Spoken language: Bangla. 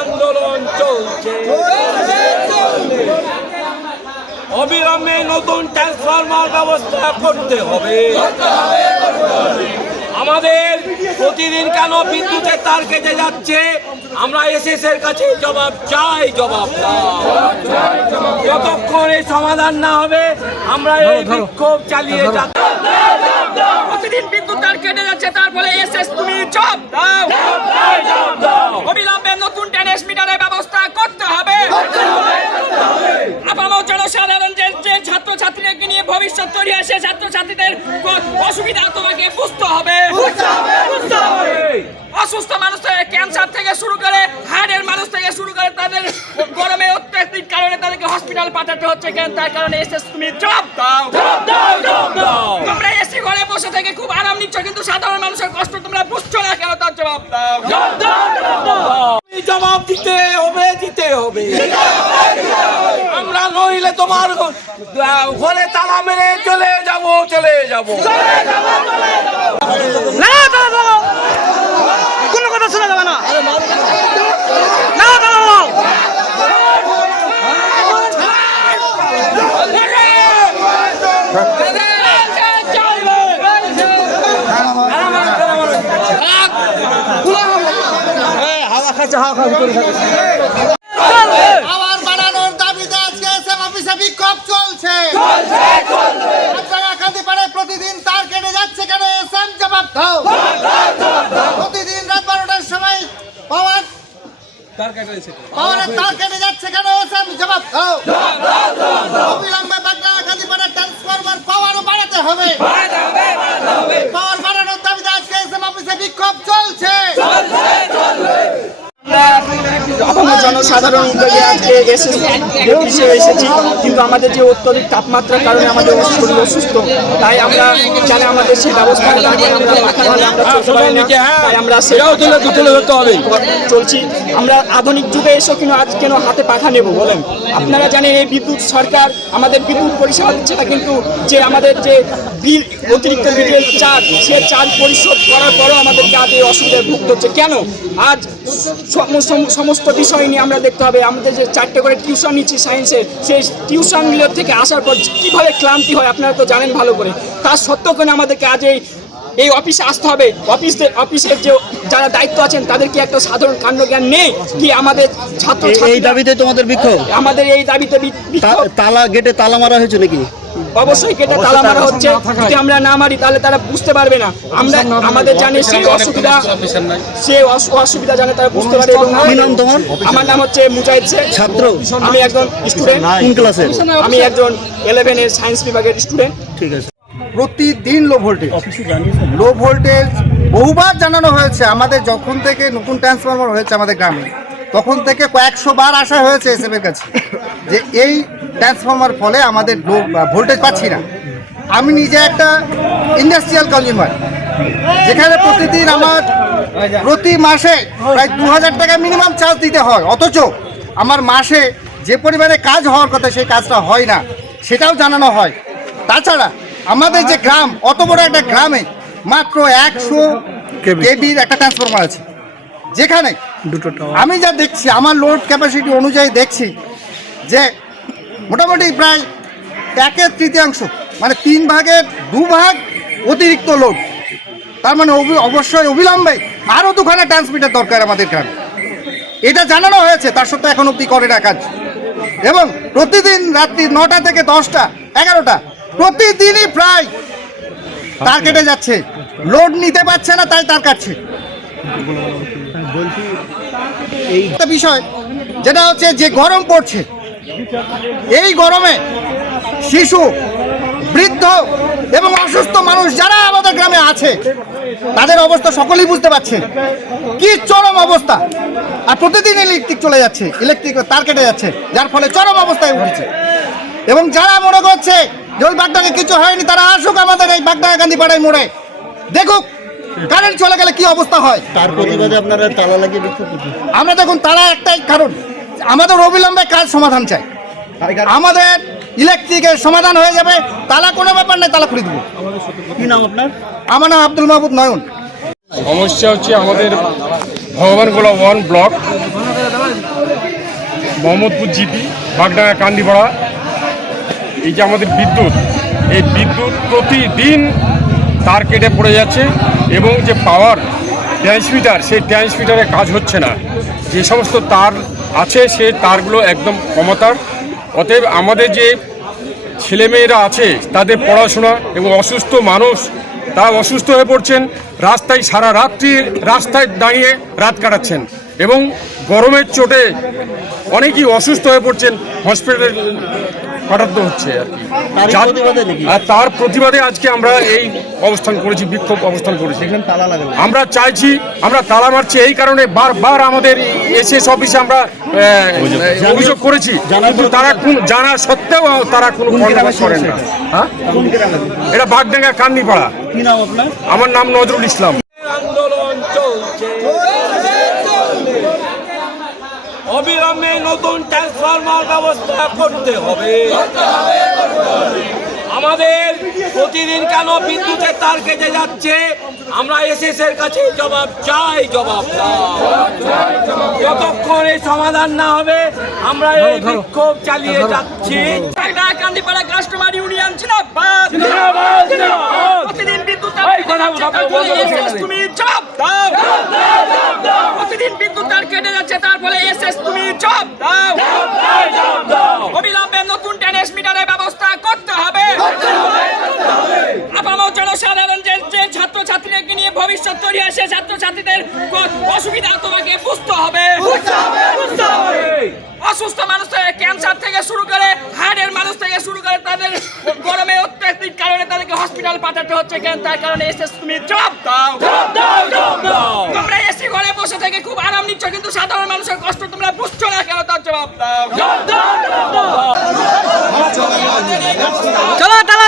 আন্দোলন চলছে। অবিলম্বে নতুন ট্রান্সফরমার ব্যবস্থা করতে হবে। আমাদের প্রতিদিন কেন বিদ্যুতের তার কেটে যাচ্ছে? আমরা এসএস এর কাছে জবাব চাই জবাব দাও। যতক্ষণ এই সমাধান না হবে আমরা এই বিক্ষোভ চালিয়ে যাচ্ছি। প্রতিদিন বিদ্যুৎ তার কেটে যাচ্ছে তার ফলে এসএস তুমি জব দাও অবিলম্বে নতুন ট্রান্সমিটারের ব্যবস্থা করতে হবে আপামর জনসাধারণ যে যে ছাত্রছাত্রীদেরকে নিয়ে ভবিষ্যৎ তৈরি হয় সে ছাত্রছাত্রীদের অসুবিধা তোমাকে বুঝতে হবে। অসুস্থ মানুষ ক্যান্সার থেকে শুরু করে হার্টের মানুষ থেকে শুরু করে তাদের গরমে অত্যাধিক কারণে তাদেরকে হসপিটাল পাঠাতে হচ্ছে কেন? তার কারণে এসএস তুমি জব দাও। তোমরা এসি ঘরে বসে থেকে খুব আরাম নিচ্ছ কিন্তু সাধারণ মানুষের কষ্ট তোমরা বুঝছ না কেন? তার জবাব দাও। জবাব দিতে হবে দিতে হবে। আমরা নইলে তোমার ঘরে তালা মেরে চলে চলে যাব। না দাঁড়াও দাঁড়াও কোনো কথা শোনা যাবে না। না দাঁড়াও আবার বানানোর দাবিতে আজকে অফিসে বিক্ষোভ চলছে আপনারা খাতে পারে প্রতিদিন তার কেটে যাচ্ছে কেন এসএম জবাব দাও প্রতিদিন রাত বারোটার সময় পাওয়ার পাওয়ারের তার কেটে যাচ্ছে কেন এসএম জবাব দাও অবিলম্বে বাগদা পারে ট্রান্সফরমার পাওয়ারও বাড়াতে হবে পাওয়ার বাড়ানোর দাবিতে আজকে এসএম অফিসে বিক্ষোভ চলছে আমরা জনসাধারণ উদ্যোগে আজকে এসে অফিসে এসেছি। কিন্তু আমাদের যে অত্যধিক তাপমাত্রার কারণে আমাদের শরীর অসুস্থ তাই আমরা জানি আমাদের সেই ব্যবস্থা আমরা পাখা আমরা চলতে পারি না। তাই আমরা সেটাও তুলে তুলে ধরতে হবে। চলছি। আমরা আধুনিক যুগে এসেও কিন্তু আজ কেন হাতে পাখা নেব বলেন। আপনারা জানেন এই বিদ্যুৎ সরকার আমাদের বিদ্যুৎ পরিষেবা দিচ্ছে না কিন্তু যে আমাদের যে বিল অতিরিক্ত বিলের চার্জ সে চার্জ পরিশোধ করার পরও আমাদেরকে আজ এই অসুবিধায় ভুগতে হচ্ছে। কেন? আজ সমস্ত বিষয় নিয়ে আমরা দেখতে হবে। আমাদের যে চারটে করে টিউশন নিচ্ছি সায়েন্সের সেই টিউশনগুলোর থেকে আসার পর কীভাবে ক্লান্তি হয় আপনারা তো জানেন ভালো করে। তার সত্ত্বেও কেন আমাদেরকে আজ এই এই অফিসে আসতে হবে? অফিস অফিসের যে যারা দায়িত্ব আছেন তাদের কি একটা সাধারণ কাণ্ড জ্ঞান নেই কি আমাদের ছাত্র এই- দাবিতে তোমাদের বিক্ষোভ? আমাদের এই দাবিতে তালা গেটে তালা মারা হয়েছে নাকি? অবশ্যই কেটে তালা মারা হচ্ছে যদি আমরা না মারি তাহলে তারা বুঝতে পারবে না। আমরা আমাদের জানি সেই অসুবিধা সে অস- অসুবিধা জানে তারা বুঝতে পারে এবং নাম আমার নাম হচ্ছে মুজাহিদ শেখ। ছাত্র। আমি একজন স্টুডেন্ট কোন আমি একজন ইলেভেনের সায়েন্স বিভাগের স্টুডেন্ট ঠিক আছে। প্রতিদিন লো ভোল্টেজ লো ভোল্টেজ বহুবার জানানো হয়েছে। আমাদের যখন থেকে নতুন ট্রান্সফরমার হয়েছে আমাদের গ্রামে তখন থেকে কয়েকশো বার আসা হয়েছে এসএফ এর কাছে যে এই ট্রান্সফরমার ফলে আমাদের লো ভোল্টেজ পাচ্ছি না। আমি নিজে একটা ইন্ডাস্ট্রিয়াল কনজিউমার যেখানে প্রতিদিন আমার প্রতি মাসে প্রায় দু হাজার টাকা মিনিমাম চার্জ দিতে হয়। অথচ আমার মাসে যে পরিমাণে কাজ হওয়ার কথা সেই কাজটা হয় না সেটাও জানানো হয়। তাছাড়া আমাদের যে গ্রাম অত বড় একটা গ্রামে মাত্র একশো কেবির একটা ট্রান্সফরমার আছে। যেখানে দুটো আমি যা দেখছি আমার লোড ক্যাপাসিটি অনুযায়ী দেখছি যে মোটামুটি প্রায় একের তৃতীয়াংশ মানে তিন ভাগের দু ভাগ অতিরিক্ত লোড তার মানে অবি- অবশ্যই অবিলম্বে আরও দুখানা ট্রান্সমিটার দরকার আমাদের গ্রামে। এটা জানানো হয়েছে তার সত্ত্বেও এখন অব্দি করে না কাজ। এবং প্রতিদিন রাত্রি নটা থেকে দশটা এগারোটা প্রতিদিনই প্রায় তার কেটে যাচ্ছে। লোড নিতে পারছে না তাই তার কাটছে। একটা বিষয় যেটা হচ্ছে যে গরম পড়ছে এই গরমে শিশু বৃদ্ধ এবং অসুস্থ মানুষ যারা আমাদের গ্রামে আছে তাদের অবস্থা সকলেই বুঝতে পারছেন কি চরম অবস্থা। আর প্রতিদিন ইলেকট্রিক চলে যাচ্ছে ইলেকট্রিক তার কেটে যাচ্ছে যার ফলে চরম অবস্থায় উঠেছে। এবং যারা মনে করছে যে ওই বাগদাকে কিছু হয়নি তারা আসুক আমাদের এই বাগদা গান্ধী পাড়ায় মোড়ে। দেখুক কারেন্ট চলে গেলে কি অবস্থা হয়। তার প্রতিবাদে আপনারা তালা লাগিয়ে আমরা দেখুন তারা একটাই কারণ। আমাদের অবিলম্বে কাজ সমাধান চাই। আমাদের ইলেকট্রিকের সমাধান হয়ে যাবে তালা কোনো ব্যাপার নেই তালা খুলে দেবো। কি নাম আপনার? আমার নাম আব্দুল মাহবুদ নয়ন। সমস্যা হচ্ছে আমাদের Bhagwangola one block Mohammadpur GP Bagdanga Kandipara. এই যে আমাদের বিদ্যুৎ এই বিদ্যুৎ প্রতিদিন তার কেটে পড়ে যাচ্ছে এবং যে পাওয়ার ট্রান্সমিটার সেই ট্রান্সমিটারে কাজ হচ্ছে না। যে সমস্ত তার আছে, সে তারগুলো একদম ক্ষমতার। অতএব আমাদের যে ছেলেমেয়েরা আছে, তাদের পড়াশোনা এবং অসুস্থ মানুষ, তারা অসুস্থ হয়ে পড়ছেন, রাস্তায় সারা রাত্রি রাস্তায় দাঁড়িয়ে রাত কাটাচ্ছেন এবং গরমের চোটে অনেকেই অসুস্থ হয়ে পড়ছেন, হসপিটালে পাঠাতে হচ্ছে আর কি? আর তার প্রতিবাদে আজকে আমরা এই অবস্থান করেছি বিক্ষোভ অবস্থান করেছি। এখানে তালা লাগানো। আমরা চাইছি আমরা তালা মারছি এই কারণে বারবার আমাদের এসএস অফিসে আমরা আহ, অভিযোগ। করেছি। কিন্তু তারা কোন জানা সত্ত্বেও তারা কোনো করেন না। হ্যাঁ? এটা বাগডাঙ্গা কান্দিপাড়া। কি নাম আপনার? আমার নাম নজরুল ইসলাম আন্দোলন চলছে অবিলম্বে নতুন ট্রান্সফরমার ব্যবস্থা করতে হবে। আমাদের প্রতিদিন কেন বিদ্যুতের তার কেটে যাচ্ছে? আমরা এসএস এর কাছে জবাব চাই জবাব যতক্ষণ এই সমাধান না হবে আমরা এই বিক্ষোভ চালিয়ে যাচ্ছি। কান্দিপাড়া কাস্টমার ইউনিয়ন জিন্দাবাদ। প্রতিদিন বিদ্যুৎ তুমি জব দাও প্রতিদিন বিদ্যুৎ তার কেটে যাচ্ছে তারপরে এসএস তুমি জব দাও অবিলম্বে নতুন ট্রান্সমিটারের ব্যবস্থা করতে হবে আপামর জনসাধারণ যে যে ছাত্রছাত্রীদেরকে নিয়ে ভবিষ্যৎ তৈরি হয় সে ছাত্রছাত্রীদের অসুবিধা তোমাকে বুঝতে হবে। অসুস্থ মানুষ থেকে ক্যান্সার থেকে শুরু করে হার্টের মানুষ থেকে শুরু করে তাদের গরমে অত্যাধিক কারণে তাদেরকে হসপিটাল পাঠাতে হচ্ছে কেন? তার কারণে এসএস তুমি জব দাও। তোমরা এসি ঘরে বসে থেকে খুব আরাম নিচ্ছ কিন্তু সাধারণ মানুষের কষ্ট তোমরা বুঝছ না কেন? তার জবাব দাও। চলো তাহলে